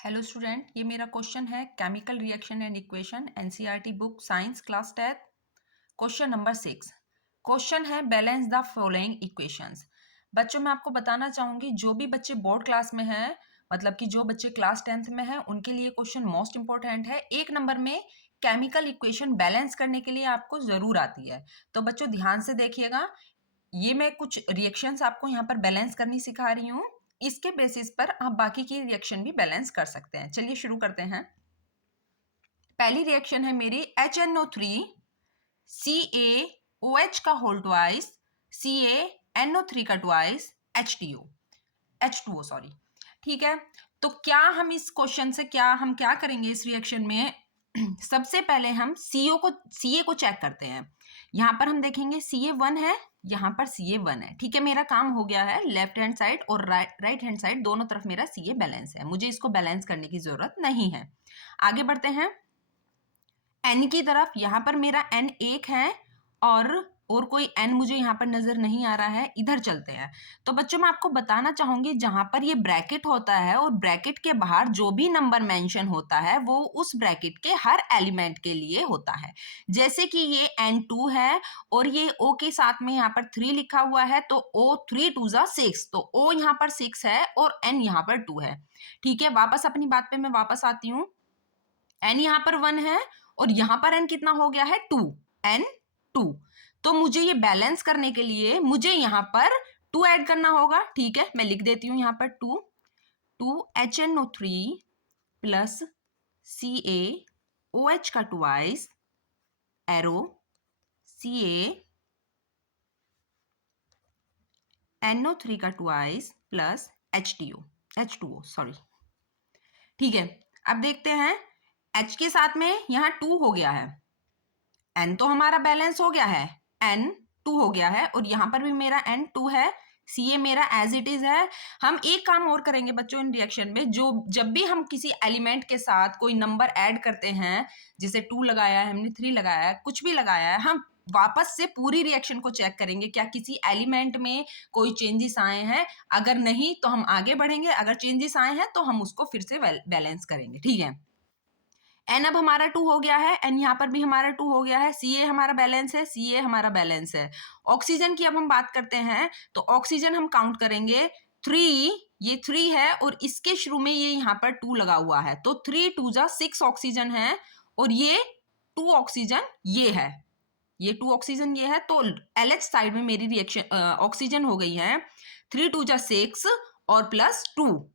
Hello student, ये मेरा question है chemical reaction and equation NCERT book science class 10 question number 6। Question है balance the following equations. बच्चों, मैं आपको बताना चाहूंगी जो भी बच्चे बोर्ड क्लास में हैं, मतलब कि जो बच्चे क्लास 10th में हैं, उनके लिए क्वेश्चन मोस्ट इंपॉर्टेंट है। एक नंबर में केमिकल इक्वेशन बैलेंस करने के लिए आपको जरूर आती है। तो बच्चों ध्यान से देखिएगा, ये मैं कुछ रिएक्शंस आपको यहाँ पर बैलेंस करनी सिखा रही हूँ। इसके बेसिस पर आप बाकी की रिएक्शन भी बैलेंस कर सकते हैं। चलिए शुरू करते हैं। पहली रिएक्शन है मेरी HNO3 CaOH का होल ट्वाइस CaNO3 का ट्वाइस H2O सॉरी। ठीक है, तो क्या हम इस क्वेश्चन से हम क्या करेंगे इस रिएक्शन में? सबसे पहले हम Ca को चेक करते हैं। यहाँ पर हम देखेंगे Ca1 है, यहाँ पर Ca1 है। ठीक है, मेरा काम हो गया है। लेफ्ट हैंड साइड और राइट हैंड साइड दोनों तरफ मेरा Ca बैलेंस है, मुझे इसको बैलेंस करने की जरूरत नहीं है। आगे बढ़ते हैं N की तरफ। यहाँ पर मेरा N 1 है और कोई N मुझे यहाँ पर नजर नहीं आ रहा है। इधर चलते हैं। तो बच्चों, मैं आपको बताना चाहूंगी, जहां पर ये ब्रैकेट होता है और ब्रैकेट के बाहर जो भी नंबर मेंशन होता है वो उस ब्रैकेट के हर एलिमेंट के लिए होता है। जैसे कि ये N2 है और ये O के साथ में यहाँ पर 3 लिखा हुआ है, तो O 3 2 6, तो O यहाँ पर 6 है और N यहाँ पर 2 है। ठीक है, वापस अपनी बात पे मैं वापस आती हूँ। N यहाँ पर 1 है और यहाँ पर N कितना हो गया है? 2, N2। तो मुझे ये बैलेंस करने के लिए मुझे यहाँ पर 2 ऐड करना होगा। ठीक है, मैं लिख देती हूँ यहाँ पर 2 HNO3 प्लस CaOH का ट्वाइस एरो CaNO3 का ट्वाइस प्लस H2O सॉरी। ठीक है, अब देखते हैं H के साथ में यहाँ 2 हो गया है। N तो हमारा बैलेंस हो गया है, N 2 हो गया है और यहाँ पर भी मेरा N 2 है। Ca मेरा एज इट इज है। हम एक काम और करेंगे बच्चों इन रिएक्शन में, जब भी हम किसी एलिमेंट के साथ कोई नंबर ऐड करते हैं, जैसे 2 लगाया है हमने, 3 लगाया है, कुछ भी लगाया है, हम वापस से पूरी रिएक्शन को चेक करेंगे क्या किसी एलिमेंट में कोई चेंजेस आए हैं। अगर नहीं तो हम आगे बढ़ेंगे, अगर चेंजेस आए हैं तो हम उसको फिर से बैलेंस करेंगे। ठीक है, N अब हमारा 2 हो गया है, N यहाँ पर भी हमारा 2 हो गया है। Ca हमारा बैलेंस है, Ca हमारा बैलेंस है। ऑक्सीजन की अब हम बात करते हैं, तो ऑक्सीजन हम काउंट करेंगे 3, ये 3 है और इसके शुरू में ये यहाँ पर 2 लगा हुआ है, तो 3 2 6 ऑक्सीजन है और ये 2 ऑक्सीजन ये है, ये 2 ऑक्सीजन ये है। तो LH साइड में मेरी रिएक्शन ऑक्सीजन हो गई है 3 2 6 और प्लस 2,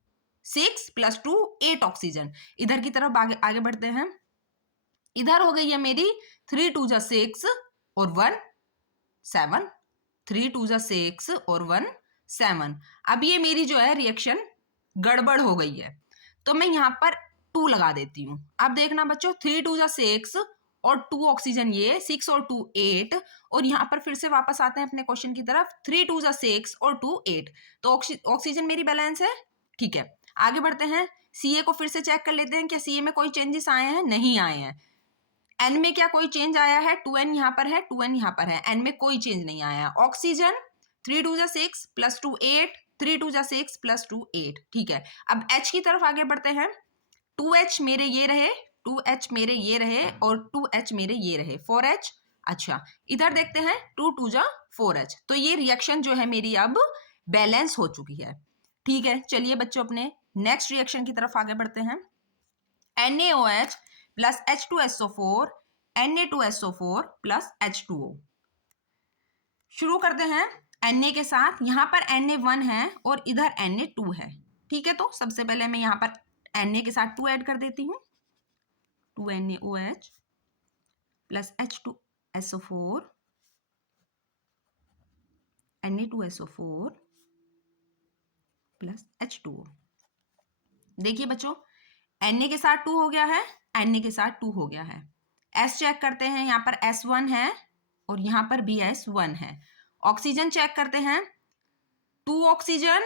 6 प्लस 2 8 ऑक्सीजन। इधर की तरफ आगे बढ़ते हैं। इधर हो गई है मेरी 3 2 6 और 1 7, 3 2 6 और 1 7। अब ये मेरी जो है रिएक्शन गड़बड़ हो गई है, तो मैं यहाँ पर 2 लगा देती हूँ। अब देखना बच्चों, 3 2 6 और 2 ऑक्सीजन, ये 6 और 2 8, और यहाँ पर फिर से वापस आते हैं अपने क्वेश्चन की तरफ। 3 2 6 और 2 8, तो ऑक्सीजन मेरी बैलेंस है। ठीक है, आगे बढ़ते हैं। Ca को फिर से चेक कर लेते हैं, क्या Ca में कोई चेंजेस आए हैं? नहीं आए हैं। N में क्या कोई चेंज आया है? 2N यहाँ पर है, 2N यहाँ पर है, N में कोई चेंज नहीं आया। Oxygen 3 2 6 plus 2 8, 3 2 6 plus 2 8। ठीक है, अब H की तरफ आगे बढ़ते हैं। 2H मेरे ये रहे, 2H मेरे ये रहे और 2H मेरे ये रहे, 4H। अच्छा, इधर देखते हैं 2 2 4H। तो ये रिएक्शन जो है मेरी अब बैलेंस हो चुकी है। ठीक है, चलिए बच्चों अपने नेक्स्ट रिएक्शन की तरफ आगे बढ़ते हैं। NaOH plus H2SO4 Na2SO4 plus H2O। शुरू करते हैं Na के साथ। यहाँ पर Na1 है और इधर Na2 है। ठीक है, तो सबसे पहले मैं यहाँ पर Na के साथ 2 ऐड कर देती हूँ, 2 NaOH plus H2SO4 Na2SO4 plus H2O। देखिए बच्चों, Na के साथ 2 हो गया है, Na के साथ 2 हो गया है। S चेक करते हैं, यहाँ पर S1 है और यहाँ पर भी S1 है। ऑक्सीजन चेक करते हैं, 2 ऑक्सीजन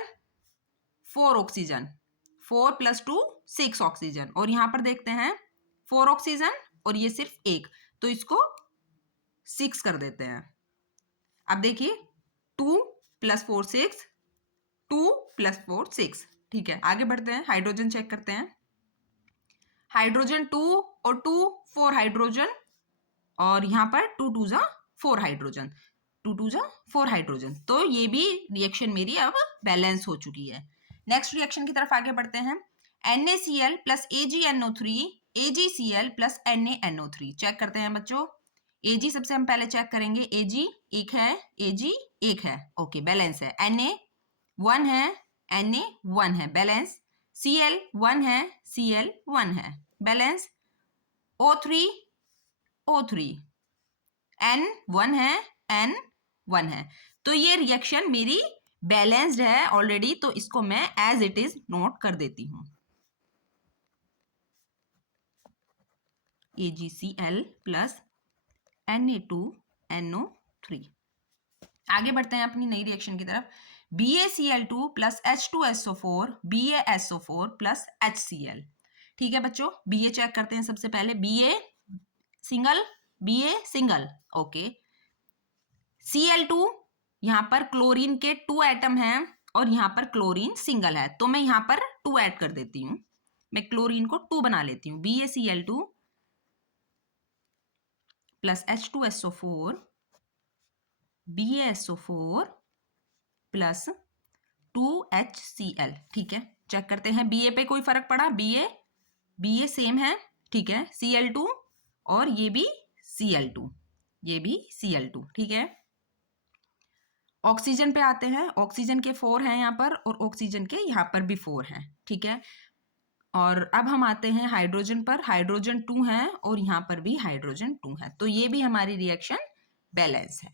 4 ऑक्सीजन, 4 प्लस 2 6 ऑक्सीजन, और यहाँ पर देखते हैं 4 ऑक्सीजन और ये सिर्फ 1, तो इसको 6 कर देते हैं। अब देखिए 2 प्लस 4 6, 2 प्लस 4 6। ठीक है, आगे बढ़ते हैं, हाइड्रोजन चेक करते हैं। हाइड्रोजन 2 और 2 4 हाइड्रोजन, और यहाँ पर 2 2 जा 4 हाइड्रोजन, 2 2 जा 4 हाइड्रोजन। तो ये भी रिएक्शन मेरी अब बैलेंस हो चुकी है। नेक्स्ट रिएक्शन की तरफ आगे बढ़ते हैं। NaCl plus AgNO3 AgCl plus NaNO3 check करते हैं बच्चों। Ag सबसे हम पहले चेक करेंगे। Ag एक है, Ag एक है, ओके बैलेंस है। Na 1 है, Na 1 है, बैलेंस। Cl 1 है, Cl 1 है, बैलेंस। O3 O3 N 1 है, N 1 है। तो ये रिएक्शन मेरी बैलेंस्ड है ऑलरेडी, तो इसको मैं एज इट इज नोट कर देती हूं। AgCl plus Na2NO3। आगे बढ़ते हैं अपनी नई रिएक्शन की तरफ। BaCl2 plus H2SO4 BaSO4 plus HCl। ठीक है बच्चों, Ba चेक करते हैं सबसे पहले। Ba single, okay. Cl2 यहाँ पर क्लोरीन के 2 एटम हैं और यहाँ पर क्लोरीन सिंगल है, तो मैं यहाँ पर 2 ऐड कर देती हूँ। मैं क्लोरीन को 2 बना लेती हूँ। BaCl2 plus H2SO4 BaSO4 plus 2HCl। ठीक है, चेक करते हैं Ba पे कोई फर्क पड़ा? Ba सेम है, ठीक है। Cl2 और ये भी Cl2, ये भी Cl2, ठीक है। ऑक्सीजन पे आते हैं। ऑक्सीजन के 4 हैं यहाँ पर और ऑक्सीजन के यहाँ पर भी 4 हैं, ठीक है। और अब हम आते हैं हाइड्रोजन पर। हाइड्रोजन 2 है और यहाँ पर भी हाइड्रोजन 2 है, तो ये भी हमारी रिएक्शन बैलेंस है।